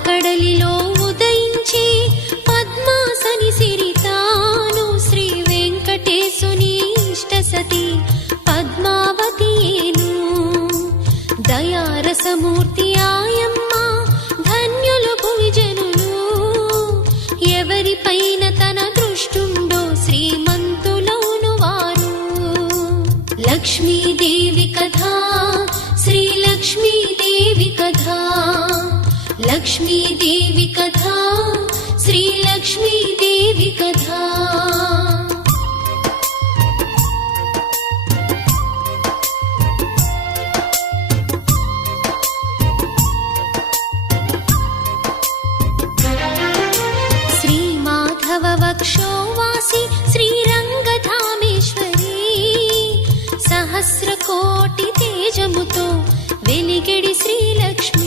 పాలకడలిలో ఉదయించి పద్మాసని సిరితాను శ్రీ వెంకటేశుని ఇష్టసతి పద్మావతియేను. దయారసమూర్తి ఆయమ్మ ధన్యులు భువిజనులు, ఎవరిపైన తన దృష్టుండో శ్రీమంతులౌను వారు. లక్ష్మీదేవి కథా శ్రీ లక్ష్మీదేవి కథా, లక్ష్మీదేవి కథా శ్రీ లక్ష్మీదేవి కథా. శ్రీమాధవ వక్షోవాసి శ్రీరంగధామేశ్వరీ, సహస్రకోటి తేజముతో వెలిగడి శ్రీలక్ష్మి